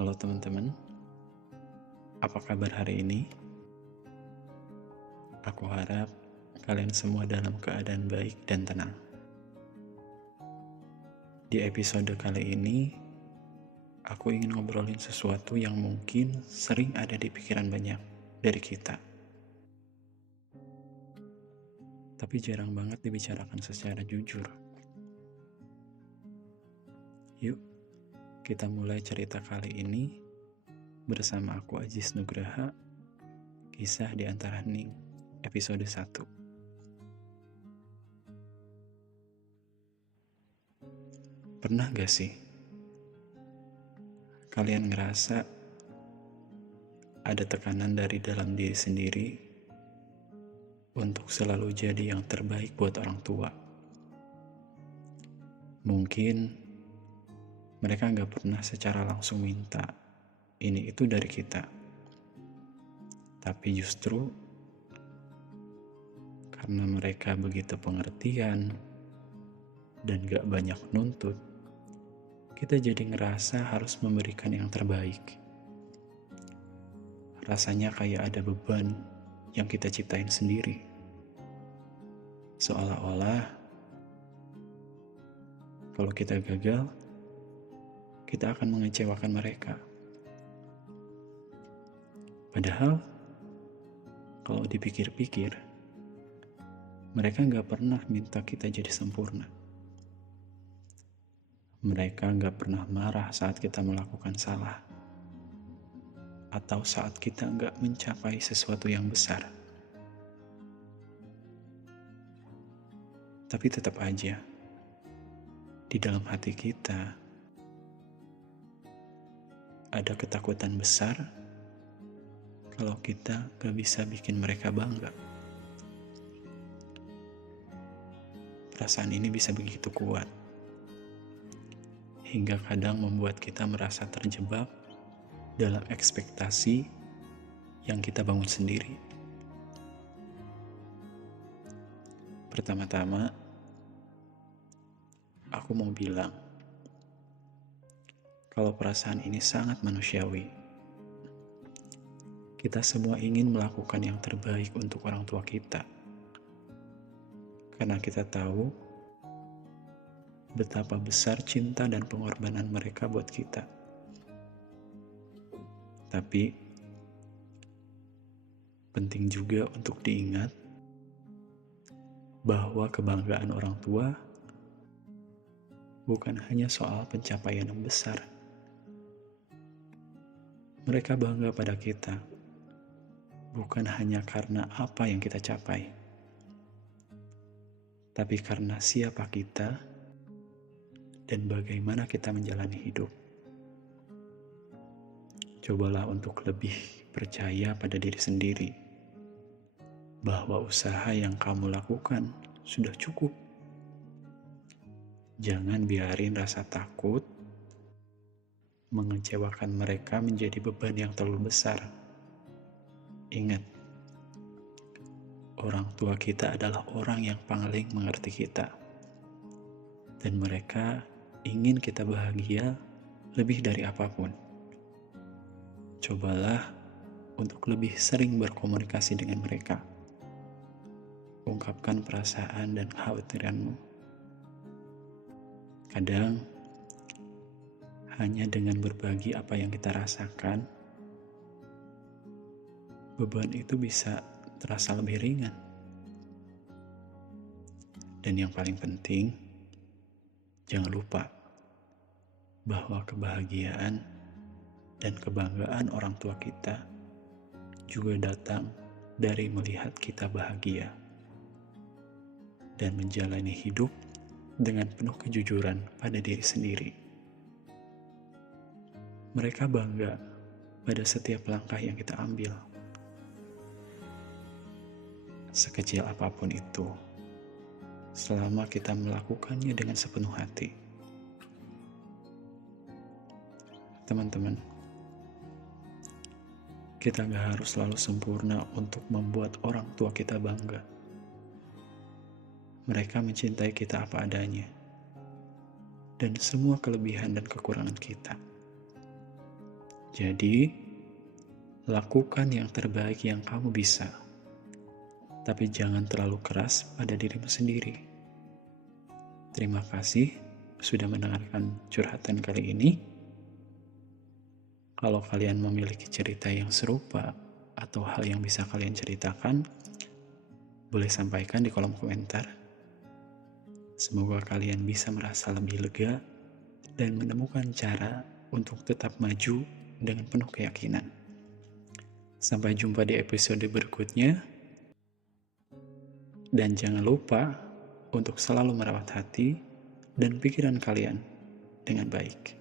Halo teman-teman, apa kabar hari ini? Aku harap kalian semua dalam keadaan baik dan tenang. Di episode kali ini, aku ingin ngobrolin sesuatu yang mungkin sering ada di pikiran banyak dari kita. Tapi jarang banget dibicarakan secara jujur. Yuk, kita mulai cerita kali ini bersama aku Aziz Nugraha, Kisah di Antara Hening, episode 1. Pernah gak sih kalian ngerasa ada tekanan dari dalam diri sendiri untuk selalu jadi yang terbaik buat orang tua? Mungkin mereka nggak pernah secara langsung minta ini itu dari kita, tapi justru karena mereka begitu pengertian dan gak banyak nuntut, kita jadi ngerasa harus memberikan yang terbaik. Rasanya kayak ada beban yang kita ciptain sendiri, seolah-olah kalau kita gagal, kita akan mengecewakan mereka. Padahal kalau dipikir-pikir, mereka gak pernah minta kita jadi sempurna. Mereka gak pernah marah saat kita melakukan salah, atau saat kita gak mencapai sesuatu yang besar. Tapi tetap aja, di dalam hati kita ada ketakutan besar kalau kita gak bisa bikin mereka bangga. Perasaan ini bisa begitu kuat, hingga kadang membuat kita merasa terjebak dalam ekspektasi yang kita bangun sendiri. Pertama-tama, aku mau bilang, kalau perasaan ini sangat manusiawi. Kita semua ingin melakukan yang terbaik untuk orang tua kita, karena kita tahu betapa besar cinta dan pengorbanan mereka buat kita. Tapi penting juga untuk diingat bahwa kebanggaan orang tua bukan hanya soal pencapaian yang besar. Mereka bangga pada kita bukan hanya karena apa yang kita capai, tapi karena siapa kita dan bagaimana kita menjalani hidup. Cobalah untuk lebih percaya pada diri sendiri, bahwa usaha yang kamu lakukan sudah cukup. Jangan biarin rasa takut mengecewakan mereka menjadi beban yang terlalu besar. Ingat, orang tua kita adalah orang yang paling mengerti kita, dan mereka ingin kita bahagia lebih dari apapun. Cobalah untuk lebih sering berkomunikasi dengan mereka. Ungkapkan perasaan dan kekhawatiranmu. Kadang, hanya dengan berbagi apa yang kita rasakan, beban itu bisa terasa lebih ringan. Dan yang paling penting, jangan lupa bahwa kebahagiaan dan kebanggaan orang tua kita juga datang dari melihat kita bahagia dan menjalani hidup dengan penuh kejujuran pada diri sendiri. Mereka bangga pada setiap langkah yang kita ambil, sekecil apapun itu, selama kita melakukannya dengan sepenuh hati. Teman-teman, kita gak harus selalu sempurna untuk membuat orang tua kita bangga. Mereka mencintai kita apa adanya, dan semua kelebihan dan kekurangan kita. Jadi, lakukan yang terbaik yang kamu bisa, tapi jangan terlalu keras pada dirimu sendiri. Terima kasih sudah mendengarkan curhatan kali ini. Kalau kalian memiliki cerita yang serupa atau hal yang bisa kalian ceritakan, boleh sampaikan di kolom komentar. Semoga kalian bisa merasa lebih lega dan menemukan cara untuk tetap maju dengan penuh keyakinan. Sampai jumpa di episode berikutnya. Dan jangan lupa untuk selalu merawat hati dan pikiran kalian dengan baik.